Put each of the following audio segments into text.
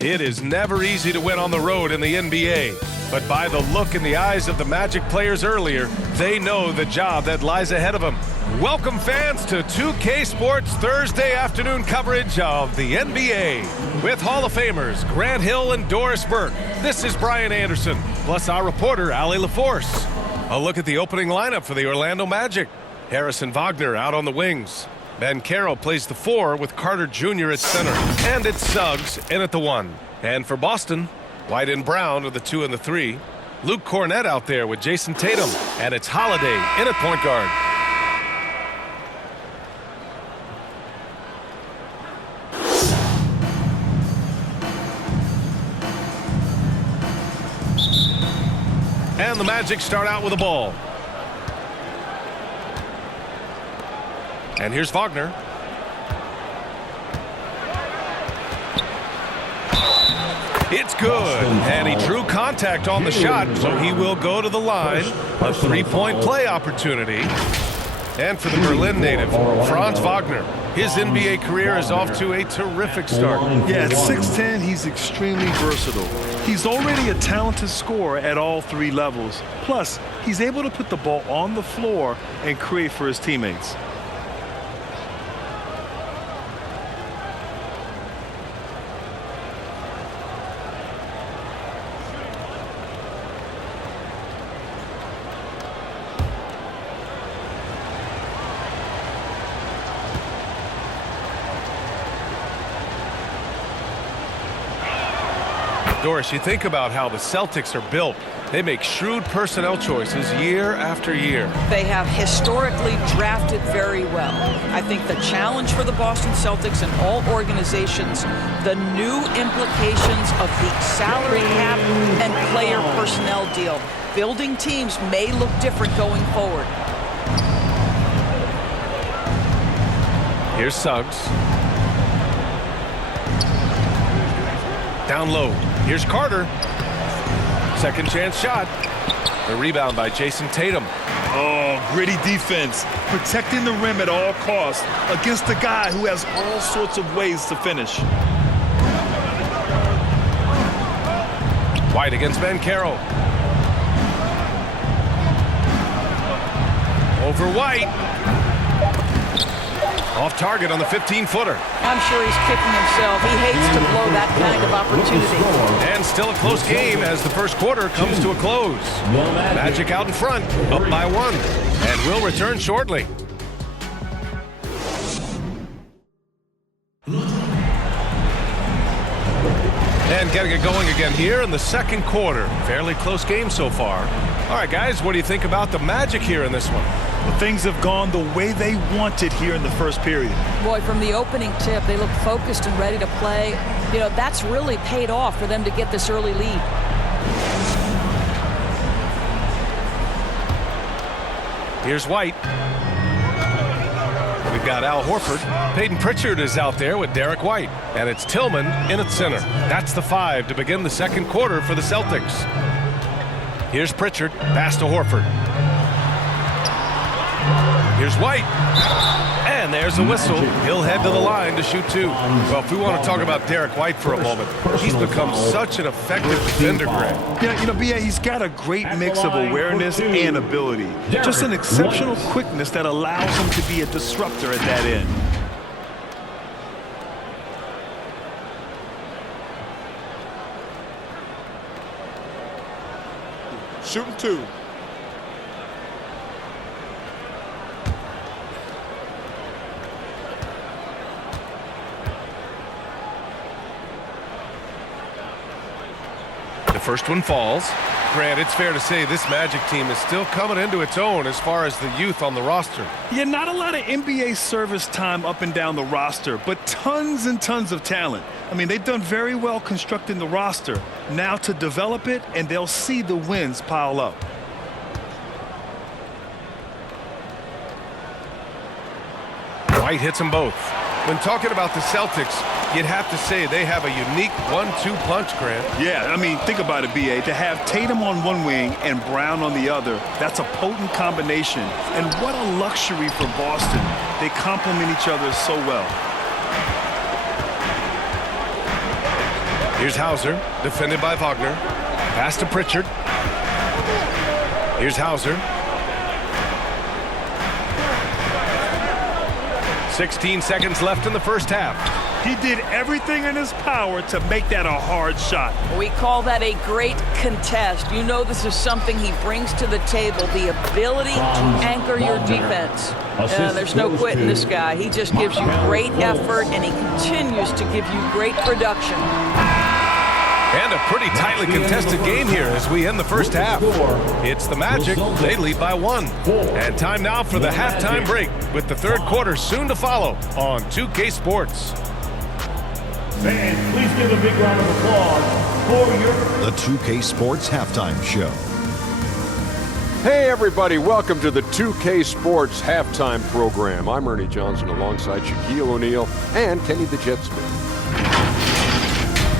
It is never easy to win on the road in the NBA, but by the look in the eyes of the Magic players earlier, they know the job that lies ahead of them. Welcome fans to 2K Sports Thursday afternoon coverage of the NBA. With Hall of Famers Grant Hill and Doris Burke, this is Brian Anderson, plus our reporter Allie LaForce. A look at the opening lineup for the Orlando Magic. Harrison Wagner out on the wings. Ben Carroll plays the 4 with Carter Jr. at center. And it's Suggs in at the 1. And for Boston, White and Brown are the 2 and the 3. Luke Cornett out there with Jason Tatum. And it's Holiday in at point guard. And the Magic start out with the ball. And here's Wagner. It's good. And he drew contact on the shot, so he will go to the line. A three-point play opportunity. And for the Berlin native, Franz Wagner. His NBA career is off to a terrific start. Yeah, at 6'10", he's extremely versatile. He's already a talented scorer at all 3 levels. Plus, he's able to put the ball on the floor and create for his teammates. Doris, you think about how the Celtics are built. They make shrewd personnel choices year after year. They have historically drafted very well. I think the challenge for the Boston Celtics and all organizations, the new implications of the salary cap and player personnel deal. Building teams may look different going forward. Here's Suggs. Down low. Here's Carter. Second chance shot. The rebound by Jason Tatum. Oh, gritty defense. Protecting the rim at all costs against a guy who has all sorts of ways to finish. White against Ben Carroll. Over White. Off target on the 15-footer. I'm sure he's kicking himself. He hates to blow that kind of opportunity. And still a close game as the first quarter comes to a close. Magic out in front, up by 1, and will return shortly. And getting it going again here in the second quarter. Fairly close game so far. All right, guys, what do you think about the Magic here in this one? Well, things have gone the way they wanted here in the first period. Boy, from the opening tip, they look focused and ready to play. You know, that's really paid off for them to get this early lead. Here's White. We've got Al Horford. Peyton Pritchard is out there with Derek White. And it's Tillman in at center. That's the 5 to begin the second quarter for the Celtics. Here's Pritchard. Pass to Horford. Here's White. And there's a whistle. He'll head to the line to shoot 2. Well, if we want to talk about Derek White for a moment, he's become such an effective defender, Grant. Yeah, you know, B.A., he's got a great mix of awareness and ability. Just an exceptional quickness that allows him to be a disruptor at that end. Shooting 2. The first one falls. Grant, it's fair to say this Magic team is still coming into its own as far as the youth on the roster. Yeah, not a lot of NBA service time up and down the roster, but tons and tons of talent. I mean, they've done very well constructing the roster. Now to develop it, and they'll see the wins pile up. White hits them both. When talking about the Celtics, you'd have to say they have a unique 1-2 punch, Grant. Yeah, I mean, think about it, B.A. To have Tatum on one wing and Brown on the other, that's a potent combination. And what a luxury for Boston. They complement each other so well. Here's Hauser, defended by Wagner. Pass to Pritchard. Here's Hauser. 16 seconds left in the first half. He did everything in his power to make that a hard shot. We call that a great contest. You know this is something he brings to the table, the ability to anchor your defense. There's no quitting this guy. He just gives you great effort, and he continues to give you great production. And a pretty tightly contested game here as we end the first half. It's the Magic. They lead by 1. And time now for the halftime break with the third quarter soon to follow on 2K Sports. Fans, please give a big round of applause for your... The 2K Sports Halftime Show. Hey everybody, welcome to the 2K Sports Halftime Program. I'm Ernie Johnson alongside Shaquille O'Neal and Kenny the Jet Smith.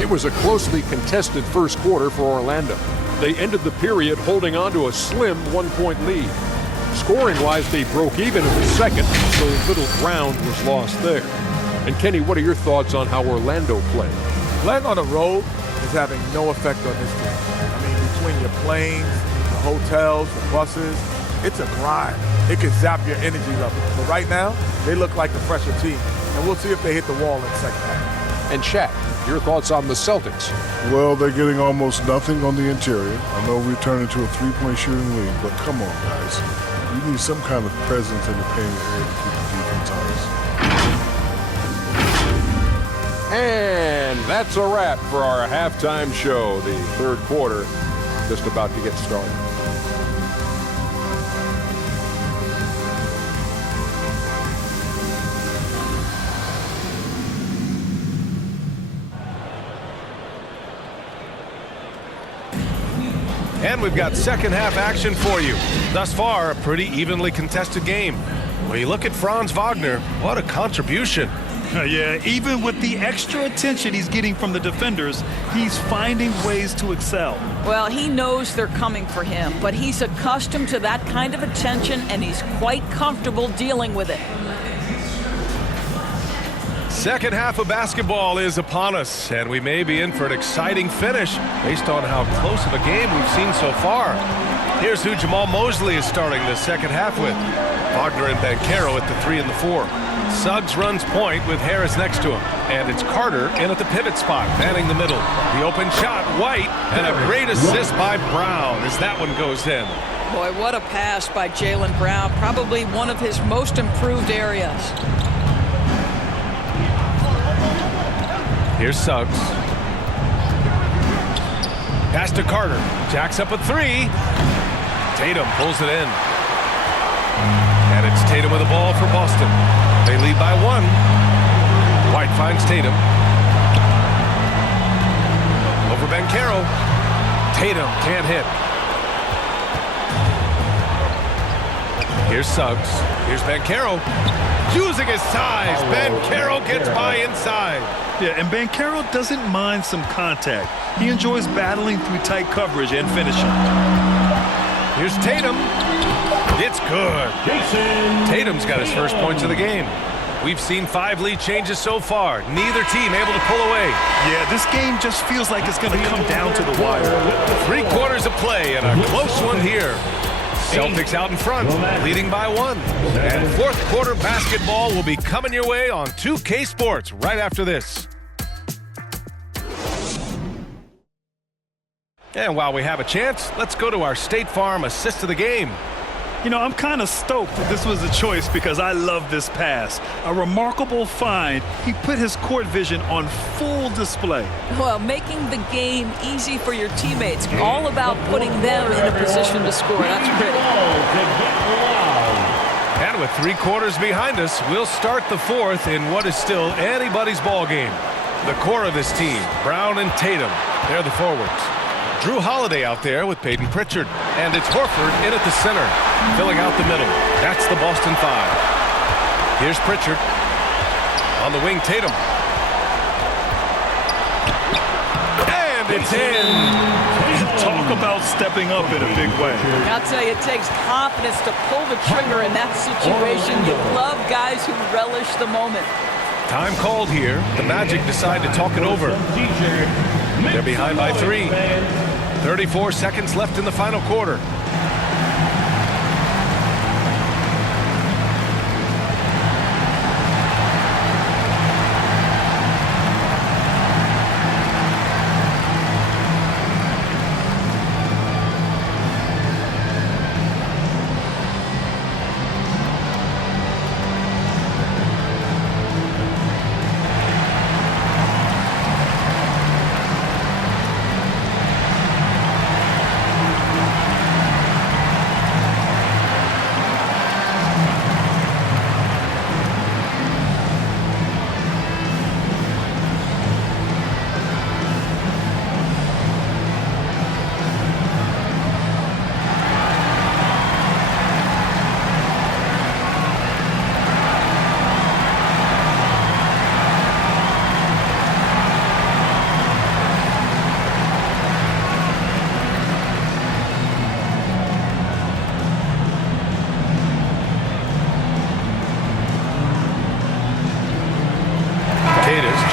It was a closely contested first quarter for Orlando. They ended the period holding on to a slim 1-point lead. Scoring-wise, they broke even in the second, so little ground was lost there. And Kenny, what are your thoughts on how Orlando played? Playing on the road is having no effect on this team. I mean, between your planes, the hotels, the buses, it's a grind. It can zap your energy level. But right now, they look like the fresher team. And we'll see if they hit the wall in the second half. And Shaq, your thoughts on the Celtics? Well, they're getting almost nothing on the interior. I know we've turned into a three-point shooting league, but come on, guys. You need some kind of presence in the paint area to keep the defense honest. And that's a wrap for our halftime show. The third quarter just about to get started. And we've got second half action for you. Thus far, a pretty evenly contested game. When you look at Franz Wagner, what a contribution. Yeah, even with the extra attention he's getting from the defenders, he's finding ways to excel. Well, he knows they're coming for him, but he's accustomed to that kind of attention, and he's quite comfortable dealing with it. Second half of basketball is upon us, and we may be in for an exciting finish based on how close of a game we've seen so far. Here's who Jamal Mosley is starting the second half with. Wagner and Banchero at the 3 and the 4. Suggs runs point with Harris next to him. And it's Carter in at the pivot spot, manning the middle. The open shot, White, and a great assist by Brown as that one goes in. Boy, what a pass by Jaylen Brown. Probably one of his most improved areas. Here's Suggs. Pass to Carter. Jacks up a 3. Tatum pulls it in. And it's Tatum with the ball for Boston. They lead by 1. White finds Tatum. Over Banchero. Tatum can't hit. Here's Suggs. Here's Banchero. Using his size. Banchero gets by inside. Yeah, and Banchero doesn't mind some contact. He enjoys battling through tight coverage and finishing. Here's Tatum. It's good. Tatum's got his first points of the game. We've seen 5 lead changes so far. Neither team able to pull away. Yeah, this game just feels like it's going to come down to the wire. 3 quarters of play and a close one here. Celtics out in front, leading by 1. And fourth quarter basketball will be coming your way on 2K Sports right after this. And while we have a chance, let's go to our State Farm assist of the game. You know, I'm kind of stoked that this was a choice because I love this pass. A remarkable find. He put his court vision on full display. Well, making the game easy for your teammates. All about putting them in a position to score. That's pretty. And with 3 quarters behind us, we'll start the fourth in what is still anybody's ball game. The core of this team, Brown and Tatum, they're the forwards. Drew Holiday out there with Peyton Pritchard. And it's Horford in at the center, filling out the middle. That's the Boston 5. Here's Pritchard. On the wing, Tatum. And it's in. Talk about stepping up in a big way. I'll tell you, it takes confidence to pull the trigger in that situation. You love guys who relish the moment. Time called here. The Magic decide to talk it over. They're behind by 3. 34 seconds left in the final quarter.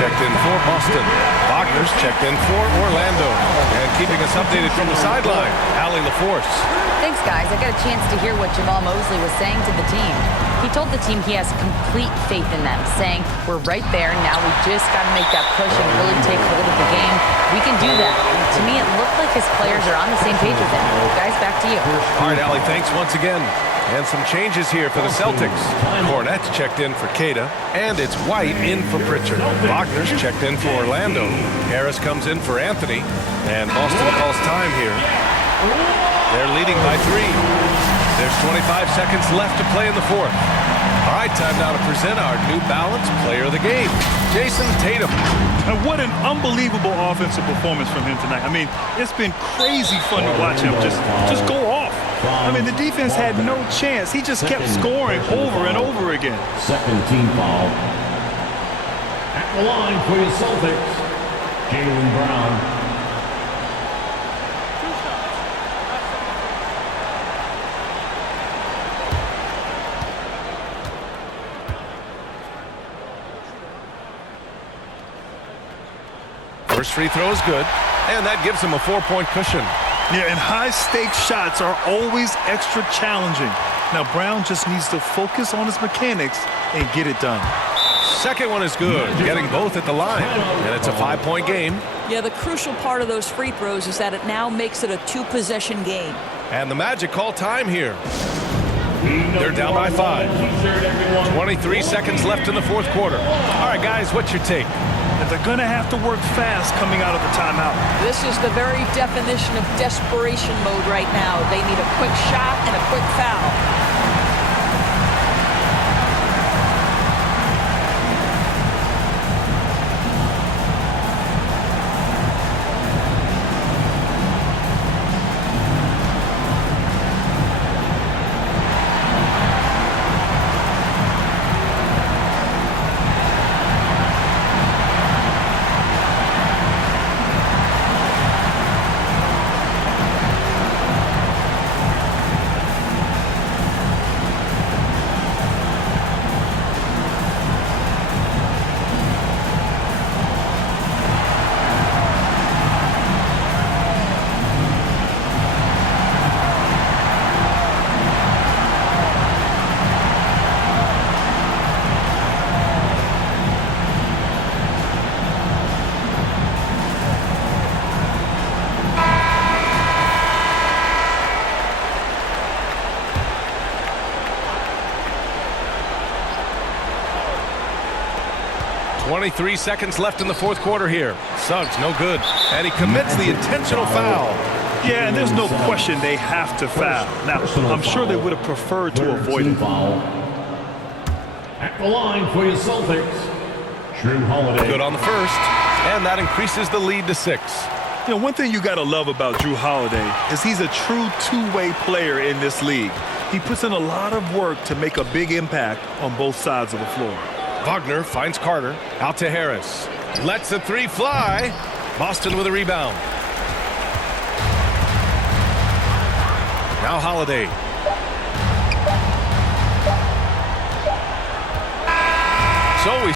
Checked in for Boston. Wagner's checked in for Orlando. And keeping us updated from the sideline, Allie LaForce. Thanks, guys. I got a chance to hear what Jamal Mosley was saying to the team. He told the team he has complete faith in them, saying, we're right there. Now we just got to make that push and really take hold of the game. We can do that. And to me, it looked like his players are on the same page with him. Guys, back to you. All right, Allie, thanks once again. And some changes here for the Celtics. Cornette's checked in for Queta, and it's White in for Pritchard. Wagner's checked in for Orlando. Harris comes in for Anthony, and Boston calls time here. They're leading by 3. There's 25 seconds left to play in the fourth. All right, time now to present our New Balance Player of the Game, Jason Tatum. And what an unbelievable offensive performance from him tonight. I mean, it's been crazy fun to watch him just go off. I mean, the defense had no chance. He just kept scoring over and over again. Second team foul. At the line for your Celtics, Jaylen Brown. First free throw is good, and that gives him a 4-point cushion. Yeah, and high-stakes shots are always extra challenging. Now, Brown just needs to focus on his mechanics and get it done. Second one is good, getting both at the line, and it's a 5-point game. Yeah, the crucial part of those free throws is that it now makes it a 2-possession game. And the Magic call time here. They're down by 5. 23 seconds left in the fourth quarter. All right, guys, what's your take? And they're going to have to work fast coming out of the timeout. This is the very definition of desperation mode right now. They need a quick shot and a quick foul. .23 seconds left in the fourth quarter here. Suggs, no good. And he commits the intentional foul. Yeah, and there's no question they have to foul. Now, I'm sure they would have preferred to avoid it. At the line for your Celtics, Drew Holiday. Good on the first, and that increases the lead to 6. You know, one thing you got to love about Drew Holiday is he's a true two-way player in this league. He puts in a lot of work to make a big impact on both sides of the floor. Wagner finds Carter, out to Harris. Lets the 3 fly. Boston with a rebound. Now Holiday. So we